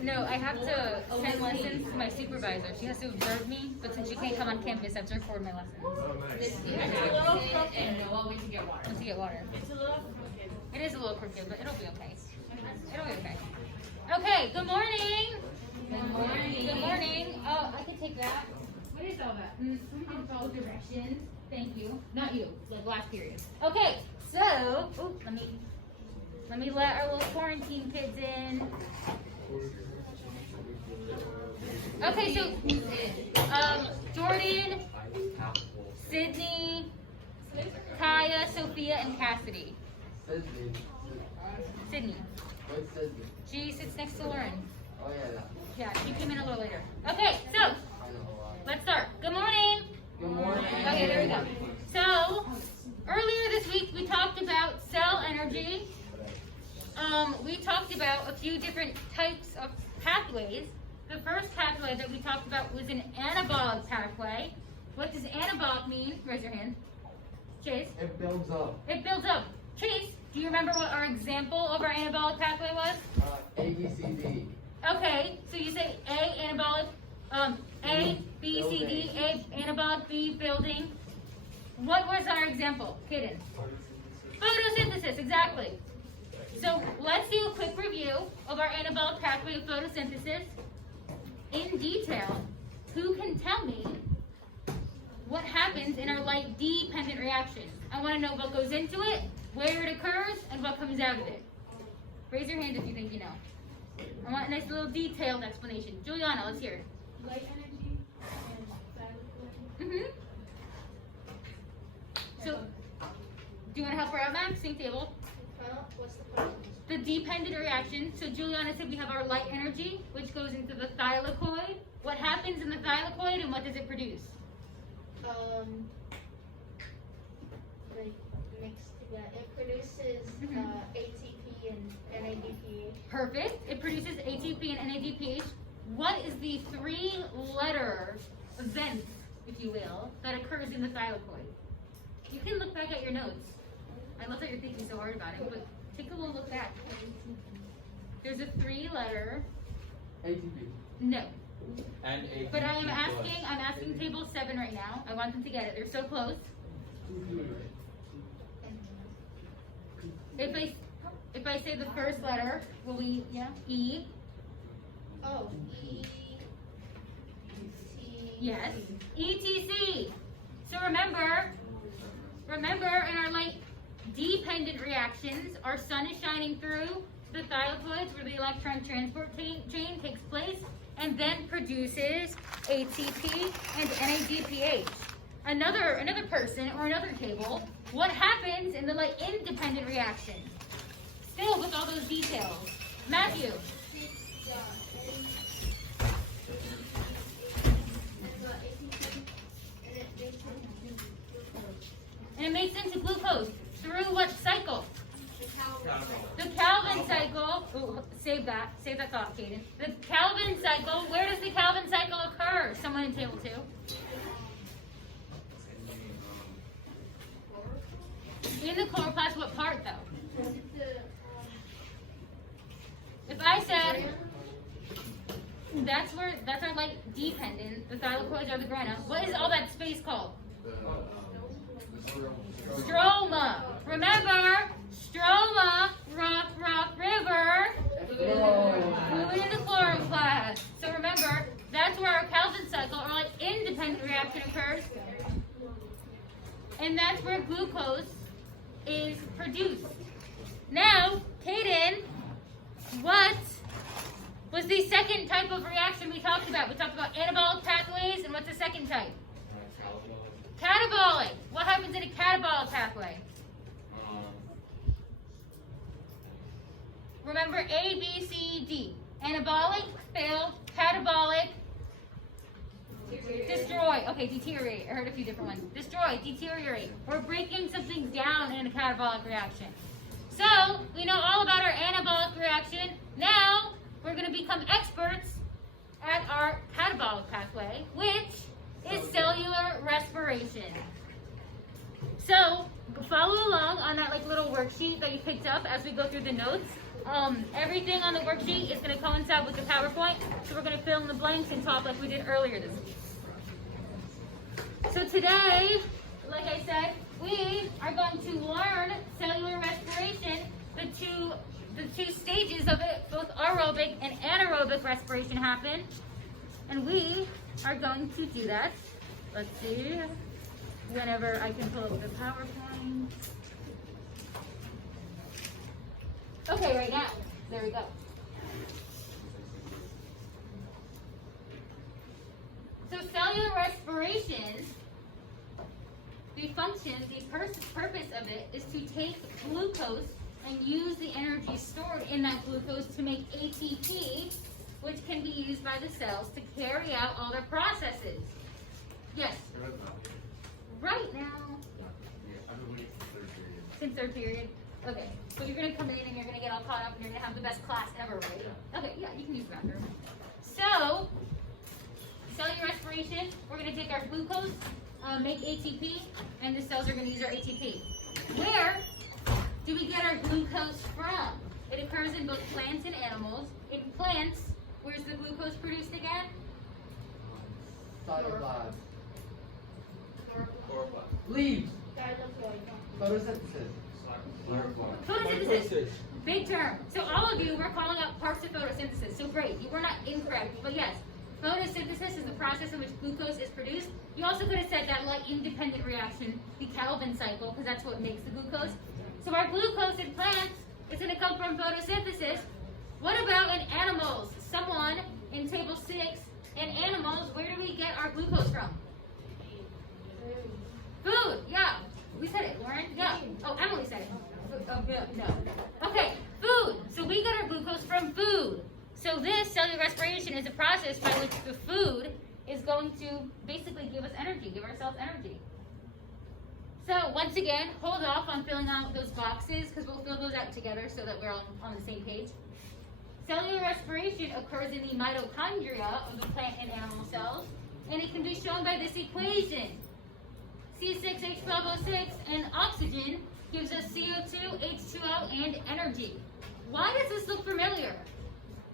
No, I have to attend lessons to my supervisor. She has to observe me, but since she can't come on campus, I have to record my lessons. It's a little crooked and no way to get water. Once you get water. It's a little crooked. It is a little crooked, but it'll be okay. It'll be okay. Okay, good morning. Good morning. Good morning. Oh, I can take that. What is all that? Follow directions. Thank you. Not you, like last period. Okay, so, let me let our little quarantine kids in. Okay, so, Jordan, Sydney, Kaya, Sophia, and Cassidy. Sydney. What's Sydney? She sits next to Lauren. Oh yeah. Yeah, she came in a little later. Okay, so, I know. let's start. Good morning. Good morning. Okay, there we go. So, earlier this week we talked about cell energy. We talked about a few different types of pathways. The first pathway that we talked about was an anabolic pathway. What does anabolic mean? Raise your hand. Chase? It builds up. It builds up. Chase, do you remember what our example of our anabolic pathway was? A, B, C, D. Okay, so you say A, anabolic, A, B, C, D, A, anabolic, B, building. What was our example, Kaden? Photosynthesis, exactly. So let's do a quick review of our anabolic pathway of photosynthesis in detail. Who can tell me what happens in our light-dependent reactions? I want to know what goes into it, where it occurs, and what comes out of it. Raise your hand if you think you know. I want a nice little detailed explanation. Juliana, let's hear it. Light energy and silent. So, do you want to help her out, Max? Same table. What's the question? The dependent reaction. So Juliana said we have our light energy, which goes into the thylakoid. What happens in the thylakoid and what does it produce? Like mixed together. It produces ATP and NADPH. Perfect. It produces ATP and NADPH. What is the three-letter event, if you will, that occurs in the thylakoid? You can look back at your notes. I love that you're thinking so hard about it, but take a little look back. There's a three-letter. ATP. No. And ATP. But I'm asking table 7 right now. I want them to get it. They're so close. If I say the first letter, will we, E? Oh, E. T. Yes. ETC. So remember in our light dependent reactions, our sun is shining through the thylakoids where the electron transport chain takes place and then produces ATP and NADPH. Another person or another table, what happens in the light independent reaction? Still with all those details. Matthew. And it makes into glucose. Through what cycle? The Calvin cycle. Ooh, save that thought, Kaden. The Calvin cycle. Where does the Calvin cycle occur? Someone in table 2. In the chloroplast, what part though? If I said that's our light dependent, the thylakoids are the grana. What is all that space called? Stroma. Remember, stroma, rock, river, fluid in the chloroplast. So remember, that's where our Calvin cycle, or like independent reaction occurs. And that's where glucose is produced. Now, Kaden, what was the second type of reaction we talked about? We talked about anabolic pathways, and what's the second type? Catabolic. What happens in a catabolic pathway? Remember A, B, C, D. Anabolic, fail. Catabolic, destroy. Okay, deteriorate. I heard a few different ones. Destroy, deteriorate. We're breaking something down in a catabolic reaction. So, we know all about our anabolic reaction. Now, we're going to become experts at our catabolic pathway, which is cellular respiration. So, follow along on that little worksheet that you picked up as we go through the notes. everything on the worksheet is going to coincide with the PowerPoint, so we're going to fill in the blanks and talk like we did earlier this week. So today, like I said, we are going to learn cellular respiration, the two stages of it, both aerobic and anaerobic respiration happen, and we are going to do that. Let's see, whenever I can pull up the PowerPoint. Okay, right now. There we go. So cellular respiration, the function, the purpose of it is to take glucose and use the energy stored in that glucose to make ATP, which can be used by the cells to carry out all their processes. Yes? Right now. Since third period. Okay, so you're going to come in and you're going to get all caught up and you're going to have the best class ever, right? Okay, yeah, you can use the bathroom. So, cellular respiration, we're going to take our glucose, make ATP, and the cells are going to use our ATP. Where do we get our glucose from? It occurs in both plants and animals. In plants, where's the glucose produced again? Cytoplasm. Leaves. Photosynthesis. Photosynthesis. Big term. So all of you were calling out parts of photosynthesis. So great. You were not incorrect. But yes, photosynthesis is the process in which glucose is produced. You also could have said that like independent reaction, the Calvin cycle, because that's what makes the glucose. So our glucose in plants is going to come from photosynthesis. What about in animals? Someone in table 6, in animals, where do we get our glucose from? Food. Yeah. We said it, Lauren. Yeah. Oh, Emily said it. Oh, no. Okay, food. So we get our glucose from food. So this cellular respiration is a process by which the food is going to basically give us energy, give ourselves energy. So once again, hold off on filling out those boxes because we'll fill those out together so that we're all on the same page. Cellular respiration occurs in the mitochondria of the plant and animal cells, and it can be shown by this equation. C6H12O6 and oxygen gives us CO2, H2O, and energy. Why does this look familiar?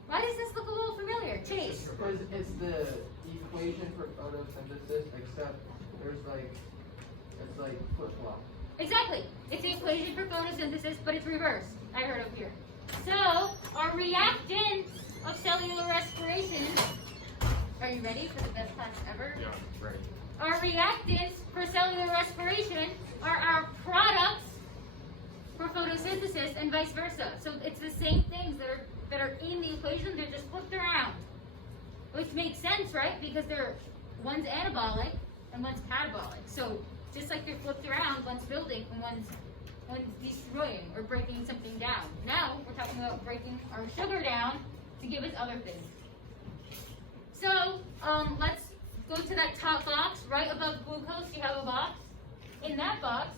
Why does this look a little familiar? Chase. Because it's the equation for photosynthesis, except it's like flip-flop. Exactly. It's the equation for photosynthesis, but it's reversed. I heard up here. So, our reactants of cellular respiration, are you ready for the best class ever? Yeah, right. Our reactants for cellular respiration are our products for photosynthesis and vice versa. So it's the same things that are in the equation, they're just flipped around. Which makes sense, right? Because one's anabolic and one's catabolic. So just like they're flipped around, one's building and one's destroying or breaking something down. Now we're talking about breaking our sugar down to give us other things. So let's go to that top box right above glucose. You have a box. In that box,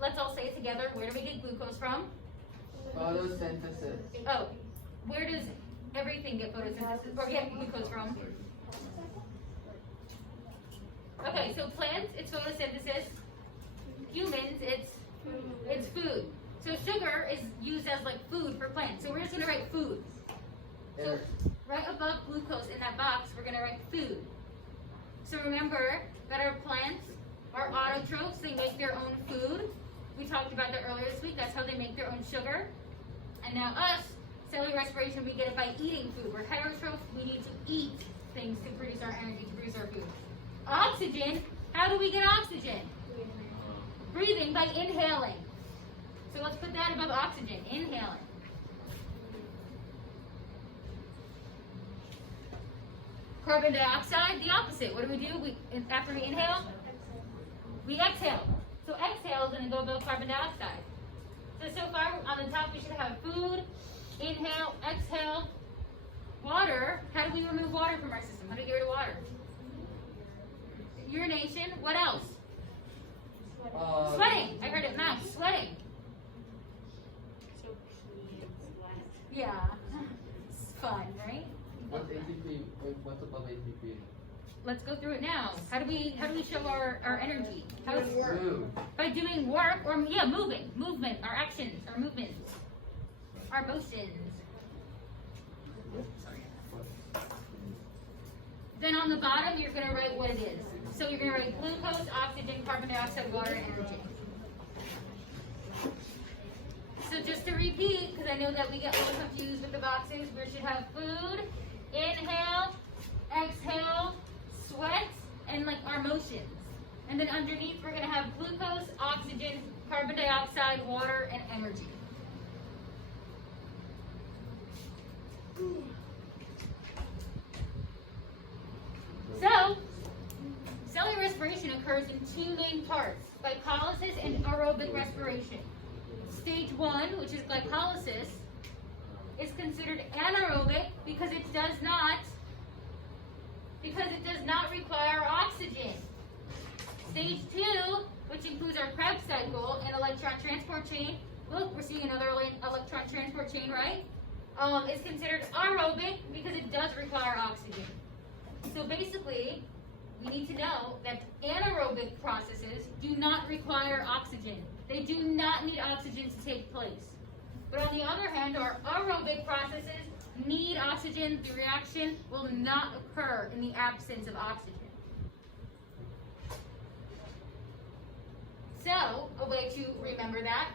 let's all say it together. Where do we get glucose from? Photosynthesis. Oh, where does everything get photosynthesis or get glucose from? Okay, so plants, it's photosynthesis. Humans, it's food. So sugar is used as like food for plants. So we're just gonna write food. So right above glucose in that box, we're gonna write food. So remember that our plants are autotrophs, they make their own food. We talked about that earlier this week, that's how they make their own sugar. And now us, cellular respiration, we get it by eating food. We're heterotrophs, we need to eat things to produce our energy, to produce our food. Oxygen, how do we get oxygen? Breathing by inhaling. So let's put that above oxygen, inhaling. Carbon dioxide, the opposite. What do? After we inhale? We exhale. So exhale is going to go above carbon dioxide. So far on the top we should have food, inhale, exhale, water. How do we remove water from our system? How do we get rid of water? Urination. What else? Sweating. I heard it. Mouth. Sweating. Yeah. It's fun, right? What's ATP? What's above ATP? Let's go through it now. How do we show our energy? How do Move. by doing work or movement, our actions, our movements. our motions. Then on the bottom, you're going to write what it is. So you're going to write glucose, oxygen, carbon dioxide, water, and energy. So just to repeat, because I know that we get a little confused with the boxes, we should have food, inhale, exhale, sweat, and like our motions. And then underneath, we're going to have glucose, oxygen, carbon dioxide, water, and energy. So, cellular respiration occurs in two main parts, glycolysis and aerobic respiration. Stage 1, which is glycolysis, is considered anaerobic because it does not require oxygen. Stage 2, which includes our Krebs cycle and electron transport chain. Look, we're seeing another electron transport chain, right? Is considered aerobic because it does require oxygen. So basically, we need to know that anaerobic processes do not require oxygen. They do not need oxygen to take place. But on the other hand, our aerobic processes need oxygen. The reaction will not occur in the absence of oxygen. So, a way to remember that,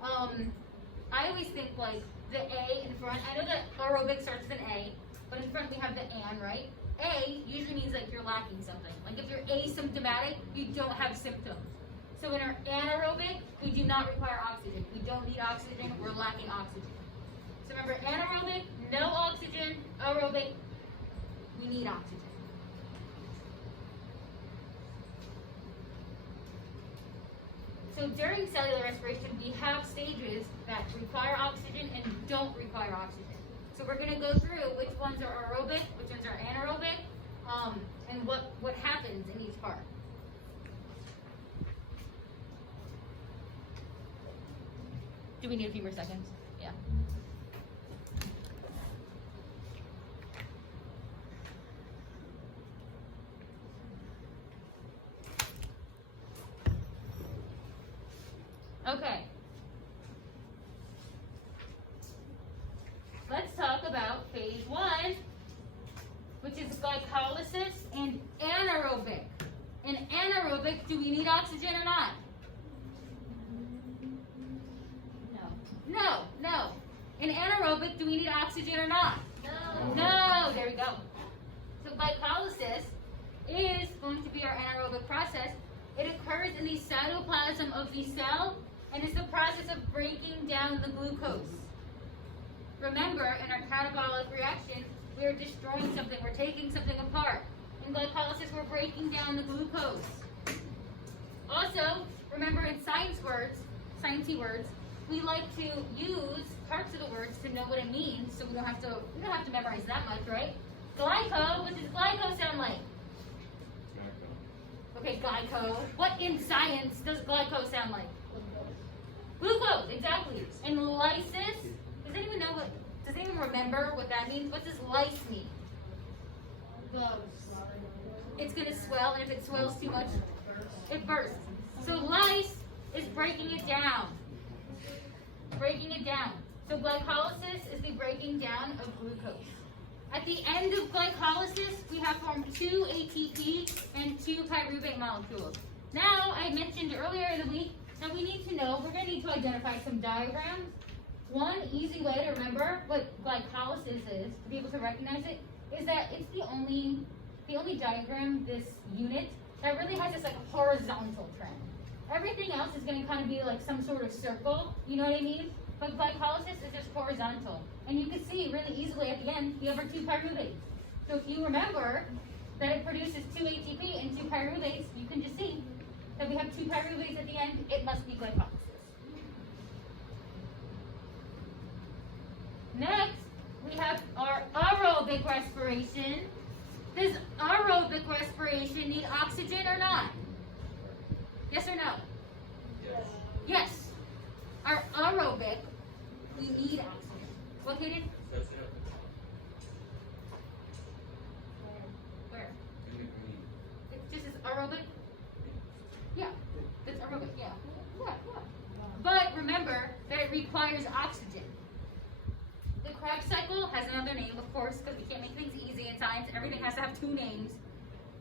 I always think like the A in front. I know that aerobic starts with an A, but in front we have the an, right? A usually means like you're lacking something. Like if you're asymptomatic, you don't have symptoms. So in our anaerobic, we do not require oxygen. We don't need oxygen, we're lacking oxygen. So remember, anaerobic, no oxygen. Aerobic, we need oxygen. So during cellular respiration, we have stages that require oxygen and don't require oxygen. So we're going to go through which ones are aerobic, which ones are anaerobic, and what happens in each part. Do we need a few more seconds? Yeah. Okay. Let's talk about phase 1, which is glycolysis and anaerobic. In anaerobic, do we need oxygen or not? No. In anaerobic, do we need oxygen or not? No. There we go. So glycolysis is going to be our anaerobic process. It occurs in the cytoplasm of the cell and is the process of breaking down the glucose. Remember, in our catabolic reaction, we are destroying something. We're taking something apart. In glycolysis, we're breaking down the glucose. Also, remember in sciencey words, we like to use parts of the words to know what it means, so we don't have to memorize that much, right? Glyco, what does glyco sound like? Okay, glyco. What in science does glyco sound like? Glucose, exactly. And lysis, does anyone remember what that means? What does lyse mean? It's going to swell, and if it swells too much, it bursts. So lyse is breaking it down. So glycolysis is the breaking down of glucose. At the end of glycolysis, we have formed 2 ATP and 2 pyruvate molecules. Now, I mentioned earlier in the week that we need to know, we're going to need to identify some diagrams. One easy way to remember what glycolysis is, to be able to recognize it, is that it's the only diagram, this unit, that really has this like horizontal trend. Everything else is going to kind of be like some sort of circle, you know what I mean? But glycolysis is just horizontal. And you can see really easily at the end, we have our 2 pyruvates. So if you remember that it produces 2 ATP and 2 pyruvates, you can just see that we have 2 pyruvates at the end, it must be glycolysis. Next, we have our aerobic respiration. Does aerobic respiration need oxygen or not? Yes or no? Yes. Our aerobic, we need oxygen. What, Kaden? Where? It just is aerobic? Yeah. It's aerobic, yeah. But remember that it requires oxygen. Krebs cycle has another name, of course, because we can't make things easy in science. Everything has to have two names.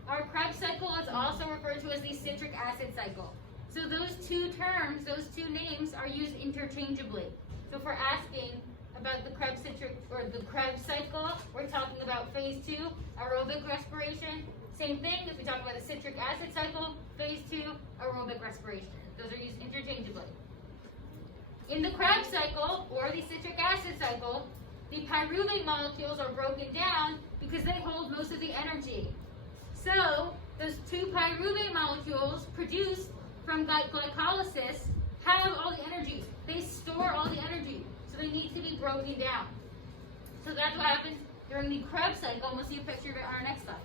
Our Krebs cycle is also referred to as the citric acid cycle. So those two terms, those two names are used interchangeably. So if we're asking about the Krebs cycle, we're talking about phase 2, aerobic respiration. Same thing if we talk about the citric acid cycle, phase 2, aerobic respiration. Those are used interchangeably. In the Krebs cycle, or the citric acid cycle, the pyruvate molecules are broken down because they hold most of the energy. So, those two pyruvate molecules produced from glycolysis have all the energy. They store all the energy, so they need to be broken down. So that's what happens during the Krebs cycle, and we'll see a picture of it on our next slide.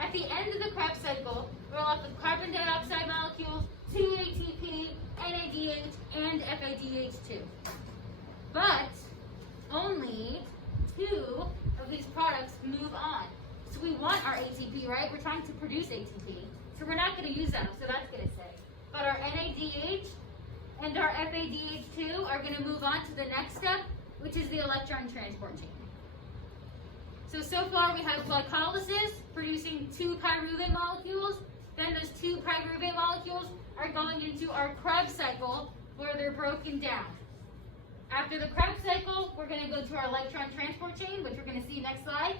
At the end of the Krebs cycle, we're left with carbon dioxide molecules, 2 ATP, NADH, and FADH2. But only 2 of these products move on. So we want our ATP, right? We're trying to produce ATP. So we're not going to use them, so that's going to stay. But our NADH and our FADH2 are going to move on to the next step, which is the electron transport chain. So far we have glycolysis producing 2 pyruvate molecules. Then those 2 pyruvate molecules are going into our Krebs cycle where they're broken down. After the Krebs cycle, we're going to go to our electron transport chain, which we're going to see next slide,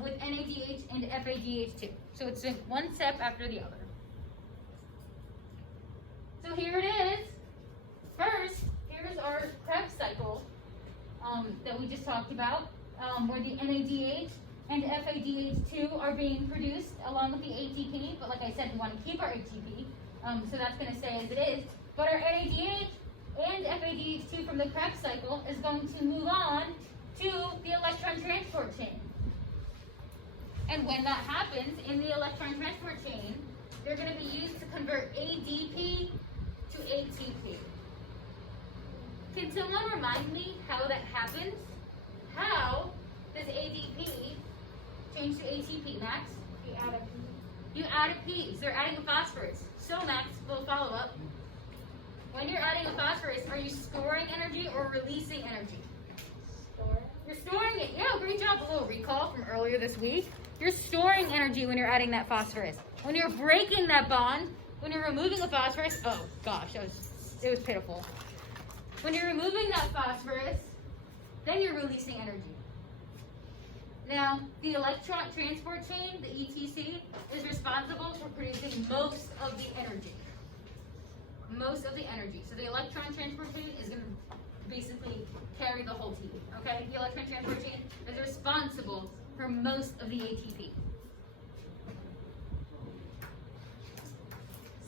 with NADH and FADH2. So it's one step after the other. So here it is. First, here's our Krebs cycle that we just talked about, where the NADH and FADH2 are being produced along with the ATP. But like I said, we want to keep our ATP, so that's going to stay as it is. But our NADH and FADH2 from the Krebs cycle is going to move on to the electron transport chain. And when that happens in the electron transport chain, they're going to be used to convert ADP to ATP. Can someone remind me how that happens? How does ADP change to ATP, Max? You add a P. You add a P, so they're adding a phosphorus. So Max, little follow-up. When you're adding a phosphorus, are you storing energy or releasing energy? Store. You're storing it. Yeah, great job. A little recall from earlier this week. You're storing energy when you're adding that phosphorus. When you're breaking that bond, when you're removing the phosphorus, oh gosh, it was pitiful. When you're removing that phosphorus, then you're releasing energy. Now, the electron transport chain, the ETC, is responsible for producing most of the energy. Most of the energy. So the electron transport chain is going to basically carry the whole team, okay? The electron transport chain is responsible for most of the ATP.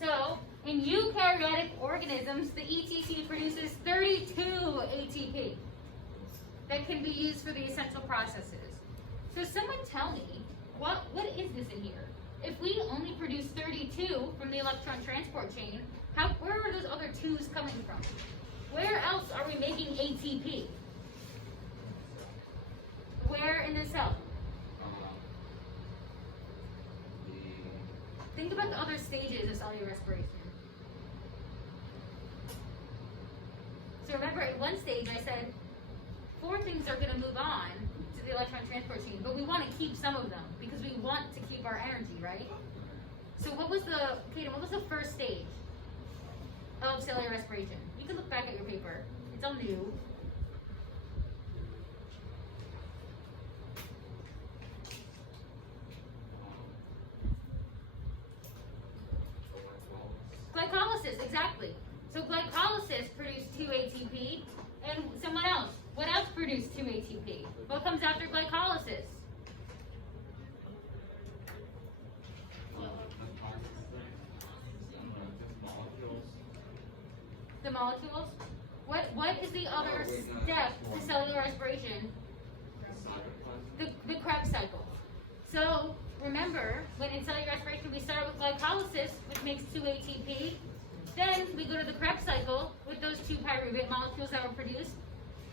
So, in eukaryotic organisms, the ETC produces 32 ATP that can be used for the essential processes. So someone tell me, what is this in here? If we only produce 32 from the electron transport chain, where are those other 2s coming from? Where else are we making ATP? Where in the cell? Think about the other stages of cellular respiration. So remember, at one stage I said 4 things are going to move on to the electron transport chain, but we want to keep some of them because we want to keep our energy, right? So what was the first stage of cellular respiration? You can look back at your paper. It's all new. Glycolysis, exactly. So glycolysis produced 2 ATP, and someone else. What else produced 2 ATP? What comes after glycolysis? The molecules? What is the other step to cellular respiration? The Krebs cycle. So remember, when in cellular respiration we start with glycolysis, which makes 2 ATP. Then we go to the Krebs cycle with those 2 pyruvate molecules that were produced.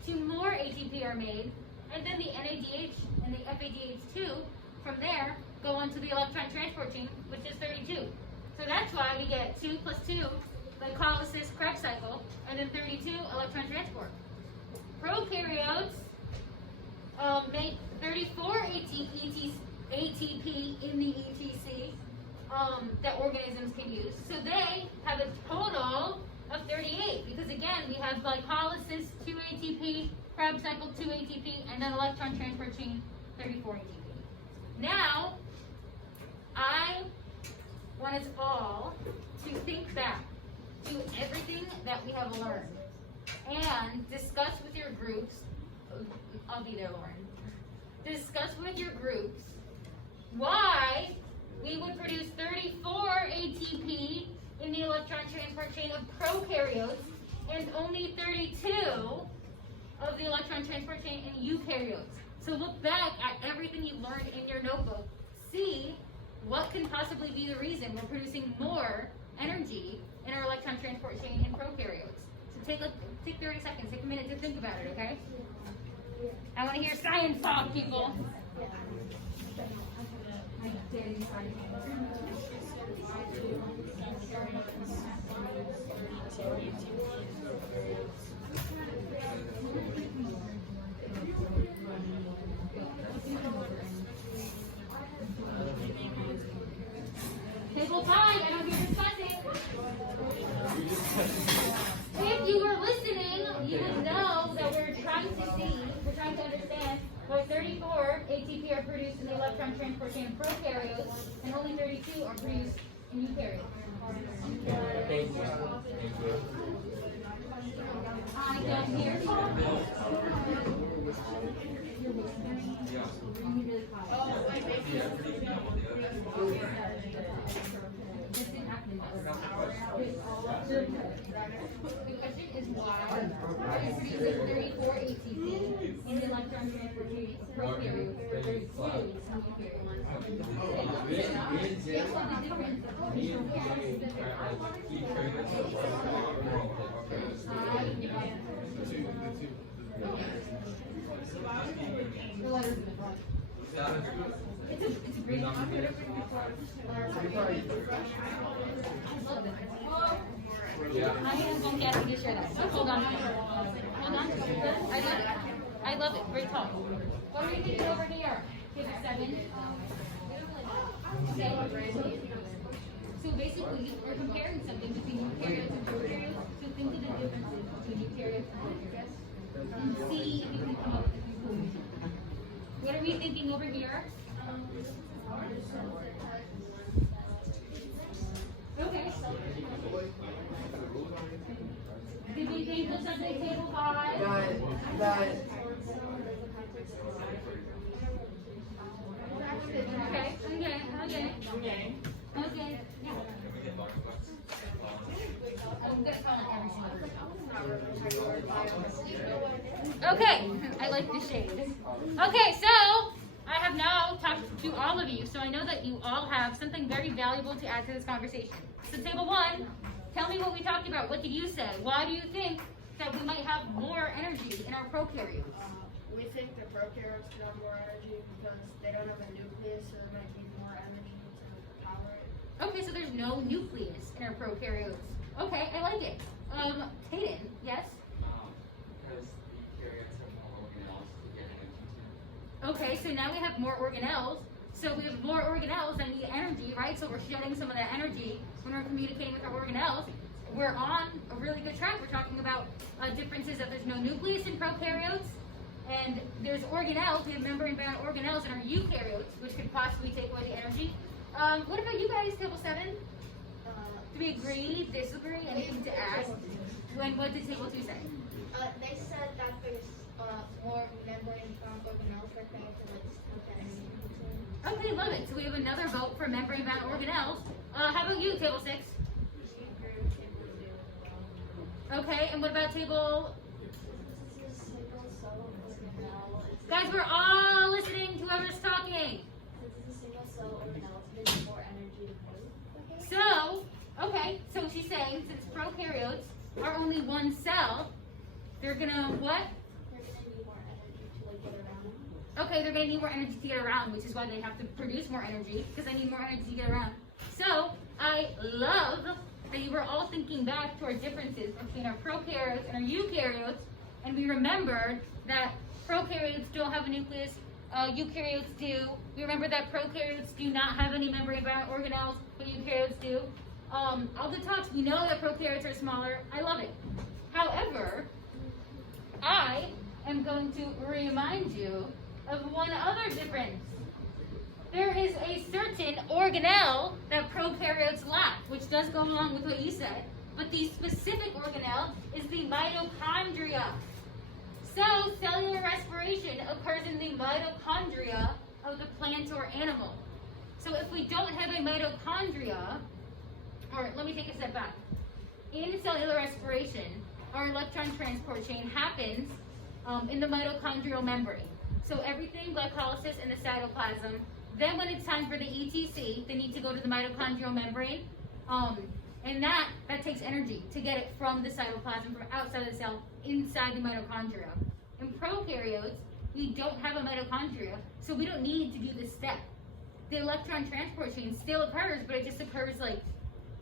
2 more ATP are made, and then the NADH and the FADH2 from there go on to the electron transport chain, which is 32. So that's why we get 2 plus 2 glycolysis Krebs cycle, and then 32 electron transport. Prokaryotes that organisms can use. So they have a total of 38 because again we have glycolysis 2 ATP, Krebs cycle 2 ATP, and then electron transport chain 34 ATP. Now I want us all to think back to everything that we have learned and discuss with your groups. I'll be there, Lauren. Discuss with your groups why we would produce 34 ATP in the electron transport chain of prokaryotes and only 32 of the electron transport chain in eukaryotes. So look back at everything you learned in your notebook. See what can possibly be the reason we're producing more energy in our electron transport chain in prokaryotes. So take 30 seconds, take a minute to think about it, okay? I want to hear science talk, people. Table 5, I don't hear discussing. If you were listening, you would know that we're trying to understand why 34 ATP are produced in the electron transport chain of prokaryotes and only 32 are produced in eukaryotes. I don't hear talk. The question is why we're producing 34 ATP in the electron transport chain of prokaryotes, 32 in It's a great I am going to ask you to share that. Hold on. Hold on. I love it. Great talk. What are you thinking over here? Give it 7. Okay. So basically, we're comparing something between eukaryotes and prokaryotes to think of the differences between eukaryotes and prokaryotes and see if you can come up with a conclusion. What are we thinking over here? Okay. Did we think of something table 5? Got it. Okay. Yeah. I'm gonna call it every single person. Okay. I like the shade. Okay, so I have now talked to all of you, so I know that you all have something very valuable to add to this conversation. So table 1, tell me what we talked about. What did you say? Why do you think that we might have more energy in our prokaryotes? We think the prokaryotes could have more energy because they don't have a nucleus, so they might need more energy to power it. Okay, so there's no nucleus in our prokaryotes. Okay, I like it. Hayden, yes? Because the eukaryotes have more organelles to get energy to. Okay, so now we have more organelles. So we have more organelles that need energy, right? So we're shedding some of that energy when we're communicating with our organelles. We're on a really good track. We're talking about differences that there's no nucleus in prokaryotes, and there's organelles. We have membrane-bound organelles in our eukaryotes, which could possibly take away the energy. What about you guys, table 7? Do we agree, disagree, anything to add? What did table 2 say? They said that there's more membrane-bound organelles that they have to put that in. Okay, love it. So we have another vote for membrane-bound organelles. How about you, table 6? Okay, and what about table? Guys, we're all listening to whoever's talking. So, okay, so she's saying since prokaryotes are only one cell, they're gonna what? They're gonna need more energy to get around. Okay, they're gonna need more energy to get around, which is why they have to produce more energy, because they need more energy to get around. So, I love that you were all thinking back to our differences between our prokaryotes and our eukaryotes, and we remembered that prokaryotes don't have a nucleus, Eukaryotes do. We remember that prokaryotes do not have any membrane-bound organelles, but eukaryotes do. All the talks, we know that prokaryotes are smaller. I love it. However, I am going to remind you of one other difference. There is a certain organelle that prokaryotes lack, which does go along with what you said, but the specific organelle is the mitochondria. So, cellular respiration occurs in the mitochondria of the plant or animal. So if we don't have a mitochondria, or let me take a step back. In cellular respiration, our electron transport chain happens in the mitochondrial membrane. So everything, glycolysis in the cytoplasm. Then when it's time for the ETC, they need to go to the mitochondrial membrane. And that takes energy to get it from the cytoplasm, from outside the cell, inside the mitochondria. In prokaryotes, we don't have a mitochondria, so we don't need to do this step. The electron transport chain still occurs, but it just occurs like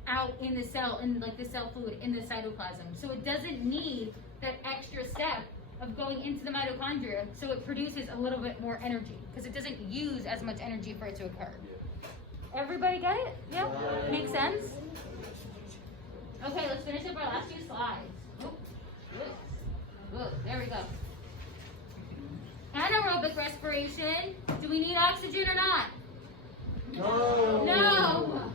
out in the cell, in like the cell fluid, in the cytoplasm. So it doesn't need that extra step of going into the mitochondria, so it produces a little bit more energy, because it doesn't use as much energy for it to occur. Everybody get it? Yeah? Makes sense? Okay, let's finish up our last two slides. Oh, good. There we go. Anaerobic respiration. Do we need oxygen or not? No. No.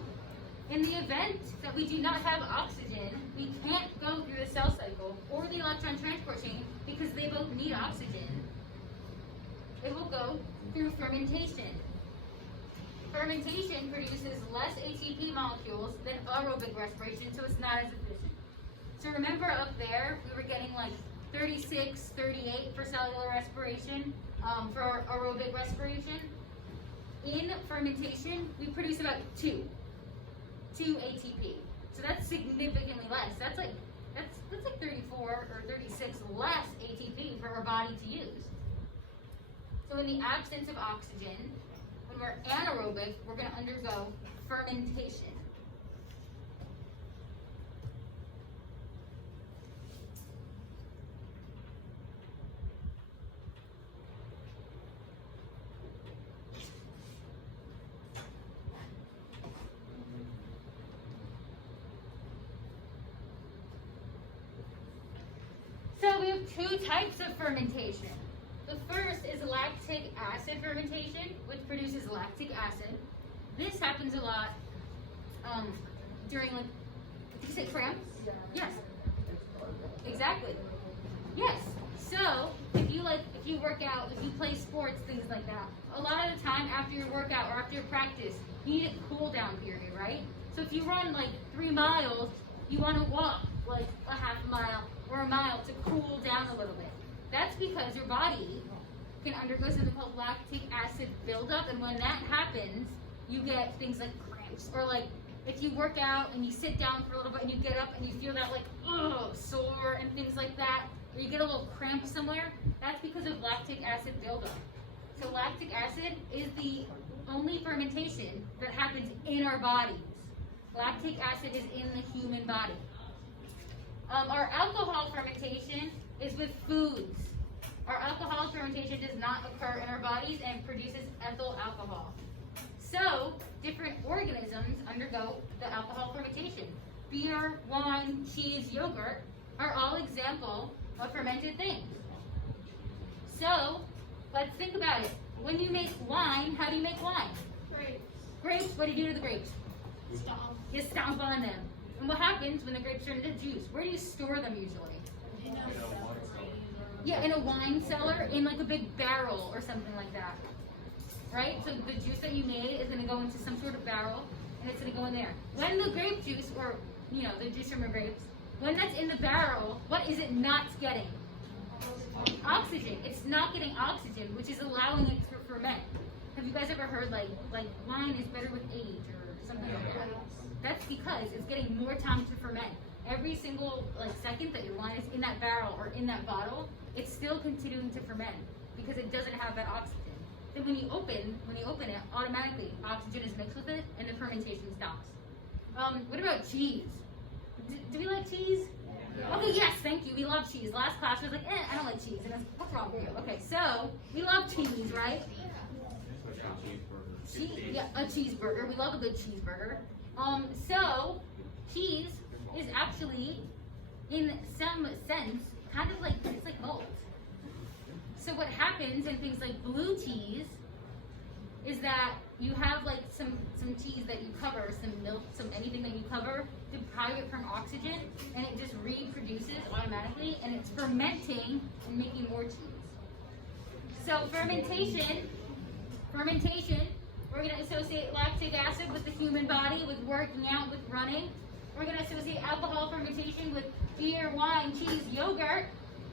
In the event that we do not have oxygen, we can't go through the cell cycle or the electron transport chain because they both need oxygen. It will go through fermentation. Fermentation produces less ATP molecules than aerobic respiration, so it's not as efficient. So remember up there, we were getting like 36, 38 for cellular respiration, for aerobic respiration. In fermentation, we produce about 2 ATP. So that's significantly less. That's like 34 or 36 less ATP for our body to use. So in the absence of oxygen, when we're anaerobic, we're going to undergo fermentation. So we have 2 types of fermentation. The first is lactic acid fermentation, which produces lactic acid. This happens a lot during, like, did you say cramps? Yes. Exactly. Yes. So if you work out, if you play sports, things like that, a lot of the time after your workout or after your practice, you need a cool down period, right? So if you run like 3 miles, you want to walk like a half a mile or a mile to cool down a little bit. That's because your body can undergo something called lactic acid buildup, and when that happens, you get things like cramps, or like if you work out and you sit down for a little bit and you get up and you feel that like sore and things like that, or you get a little cramp somewhere, that's because of lactic acid buildup. So lactic acid is the only fermentation that happens in our bodies. Lactic acid is in the human body. Our alcohol fermentation is with foods. Our alcohol fermentation does not occur in our bodies and produces ethyl alcohol. So, different organisms undergo the alcohol fermentation. Beer, wine, cheese, yogurt are all examples of fermented things. So, let's think about it. When you make wine, how do you make wine? Grapes, what do you do to the grapes? Stomp. You stomp on them. And what happens when the grapes turn into juice? Where do you store them usually? Yeah, in a wine cellar, in like a big barrel or something like that. Right? So the juice that you made is going to go into some sort of barrel, and it's going to go in there. When the grape juice, or the juice from your grapes, when that's in the barrel, what is it not getting? Oxygen. It's not getting oxygen, which is allowing it to ferment. Have you guys ever heard like wine is better with age or something like that? That's because it's getting more time to ferment. Every single second that your wine is in that barrel or in that bottle, it's still continuing to ferment because it doesn't have that oxygen. Then when you open it, automatically oxygen is mixed with it and the fermentation stops. What about cheese? Do we like cheese? Yeah. Okay, yes, thank you. We love cheese. Last class was like, I don't like cheese. And I was like, what's wrong with you? Okay, so we love cheese, right? a cheeseburger. We love a good cheeseburger. So cheese is actually, in some sense, kind of like, it's like mold. So what happens in things like blue cheese is that you have like some cheese that you cover, some milk, some anything that you cover, deprive it from oxygen, and it just reproduces automatically, and it's fermenting and making more cheese. So fermentation, we're going to associate lactic acid with the human body, with working out, with running. We're going to associate alcohol fermentation with beer, wine, cheese, yogurt.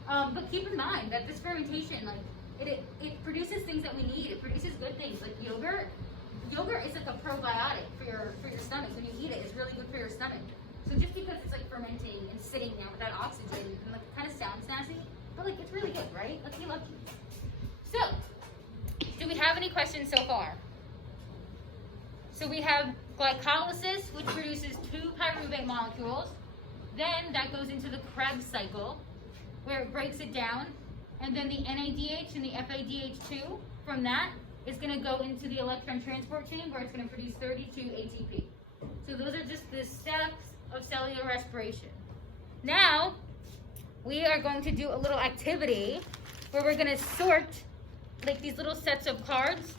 But keep in mind that this fermentation, like, it produces things that we need. It produces good things, like yogurt. Yogurt is like a probiotic for your stomach. When you eat it, it's really good for your stomach. So just because it's like fermenting and sitting there without oxygen, and like kind of sounds nasty, but like it's really good, right? Let's be lucky. So, do we have any questions so far? So we have glycolysis, which produces 2 pyruvate molecules. Then that goes into the Krebs cycle, where it breaks it down. And then the NADH and the FADH2 from that is going to go into the electron transport chain, where it's going to produce 32 ATP. So those are just the steps of cellular respiration. Now, we are going to do a little activity where we're going to sort like these little sets of cards.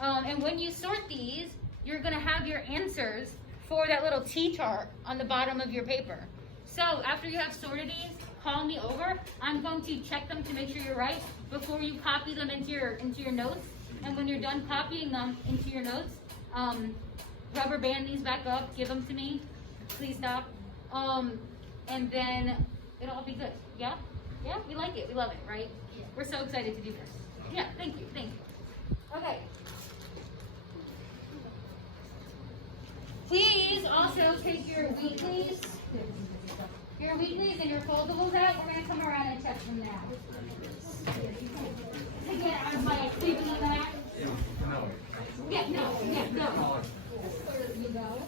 And when you sort these, you're going to have your answers for that little T chart on the bottom of your paper. So after you have sorted these, call me over. I'm going to check them to make sure you're right before you copy them into your notes. And when you're done copying them into your notes, rubber band these back up, give them to me. Please stop. And then it'll all be good. Yeah? Yeah? We like it. We love it, right? Yeah. We're so excited to do this. Yeah, thank you. Thank you. Okay. Please also take your weeklies and your foldables out. We're going to come around and check them now. To get out of my creepy back. Yeah, no. There you go.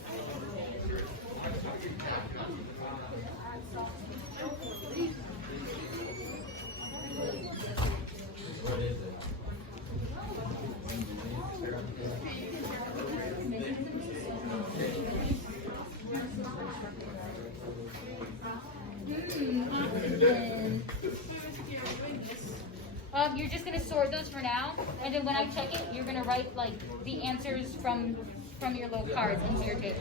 You're just going to sort those for now, and then when I check it, you're going to write like the answers from your little cards into your table.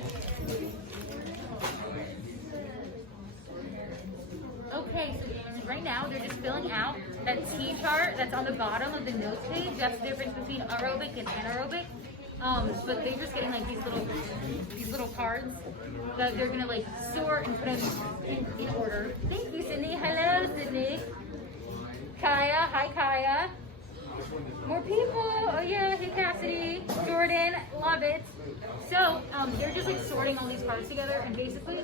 Okay, so right now they're just filling out that T chart that's on the bottom of the notes page. That's the difference between aerobic and anaerobic. But they're just getting like these little cards that they're gonna like sort and put them in order. Thank you, Sydney. Hello, Sydney. Kaya, hi Kaya. More people. Oh yeah, hey Cassidy. Jordan, love it. So they're just like sorting all these cards together, and basically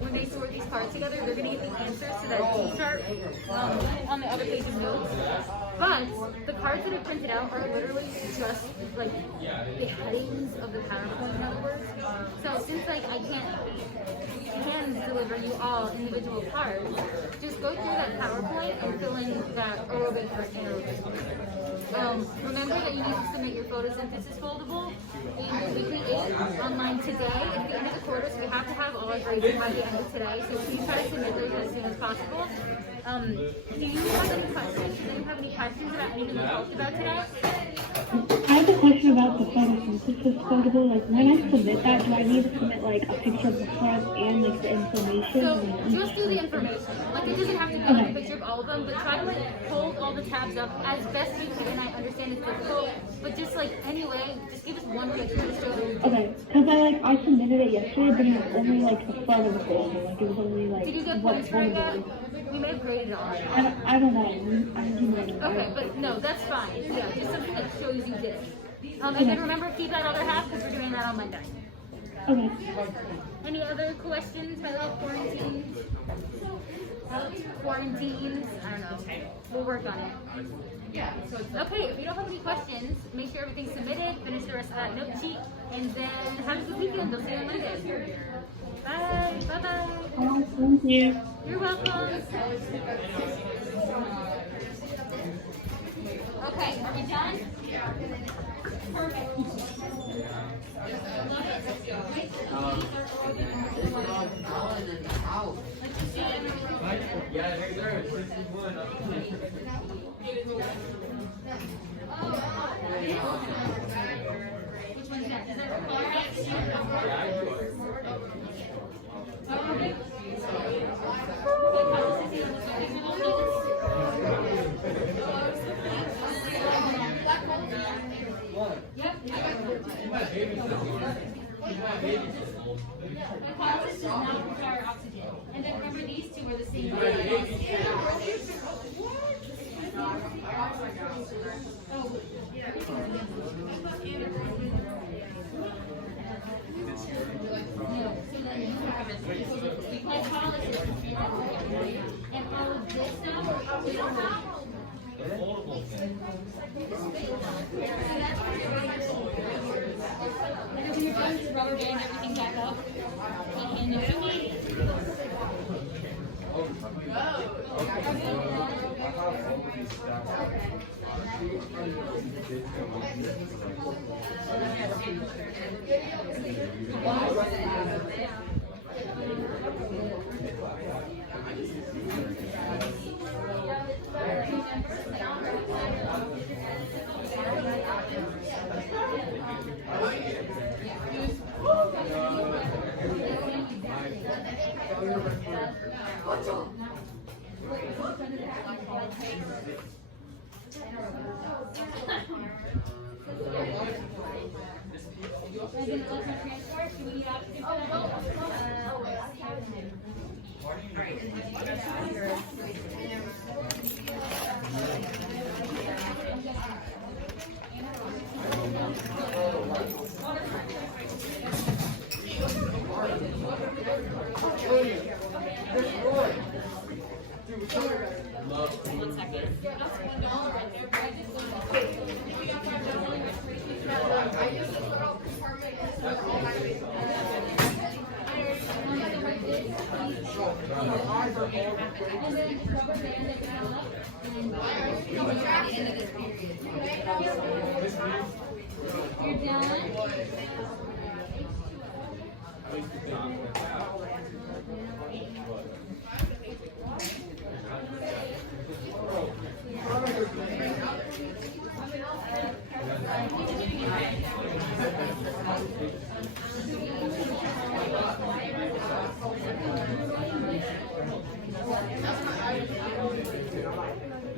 when they sort these cards together, they're going to get the answers to that T chart on the other page of notes. But the cards that are printed out are literally just like the headings of the PowerPoint, in other words. So since like I can't deliver you all individual cards, just go through that PowerPoint and fill in that aerobic or anaerobic. Remember that you need to submit your photosynthesis foldable in the weekly 8 online today. At the end of the quarter, so we have to have all our grades by the end of today. So please try to submit those as soon as possible. Do you have any questions? Do you have any questions about anything we talked about today? I have a question about the photosynthesis foldable. Like, when I submit that, do I need to submit like a picture of the front and like the information? So just do the information. Like, it doesn't have to be like a picture of all of them, but try to like hold all the tabs up as best you can. I understand it's difficult, but just like anyway, just give us one picture to show them. Okay, because I submitted it yesterday, but it was only like the front of the folder. Like, it was only like. Did you get points for that? We may have graded it on. I don't know. I don't know. Okay, but no, that's fine. Yeah, just something that shows you did it. And then remember, keep that other half because we're doing that on Monday. Okay. Any other questions about quarantines? Quarantines? I don't know. We'll work on it. Yeah, so it's Okay, if you don't have any questions, make sure everything's submitted, finish the rest of that note sheet, and then have a good weekend. I'll see you on Monday. Bye. Bye-bye. Thank you. You're welcome. Okay, are we done? Perfect. Love it. Right? Let's just do everything. Yeah, hey there, 61. Which one's next? Is that Hypothesis does not require oxygen. And then remember, these two are the same. And all of this stuff, we don't have. And then when you're done, just rubber band everything back up. And hand it to me. And then electron transport, do we need oxygen for that? You're done.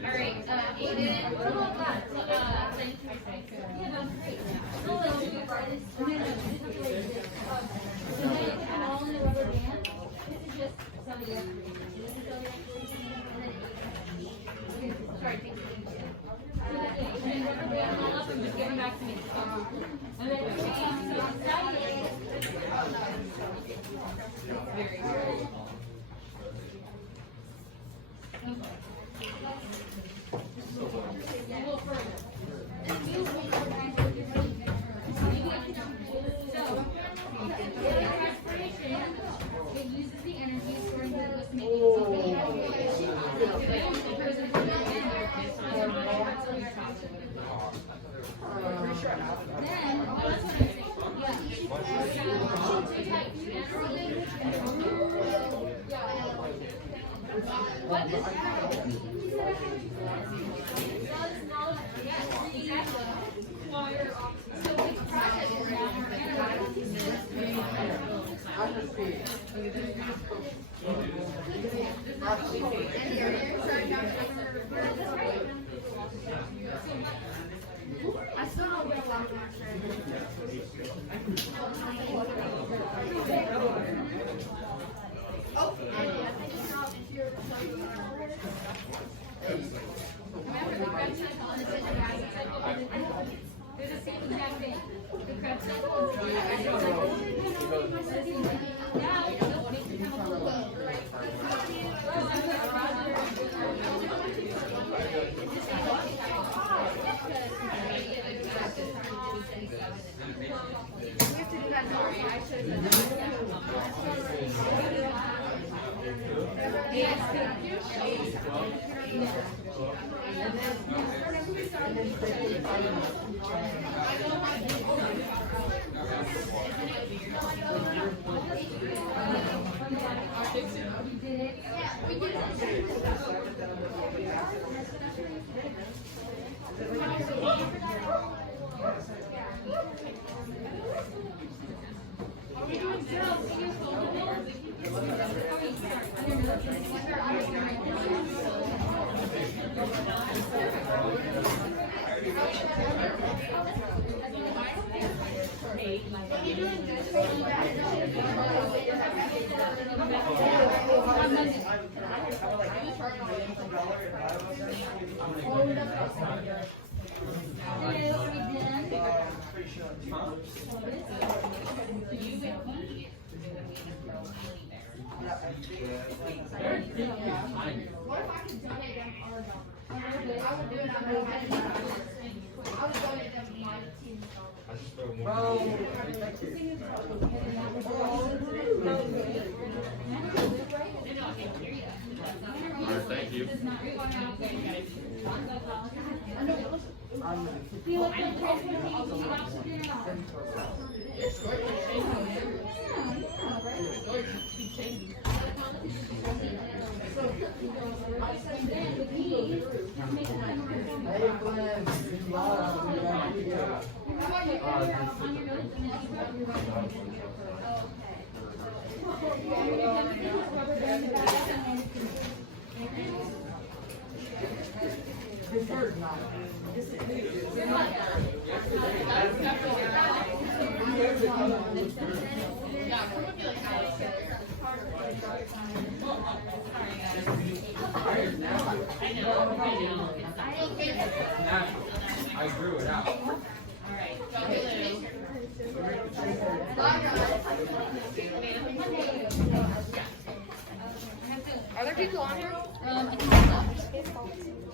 Alright, Aiden, all in the rubber band. This is just some of the sorry, take it. And then rubber band all up and just get it back to me. And then very good. It uses the energy stored in glucose to make I still don't get a lot of Remember the Krebs cycle and the Cincinnati cycle? They're the same exact thing. The Krebs cycle and the Cincinnati cycle. Now, those make you come a little Thank you. I grew it out. Are there people on here? I think that's all.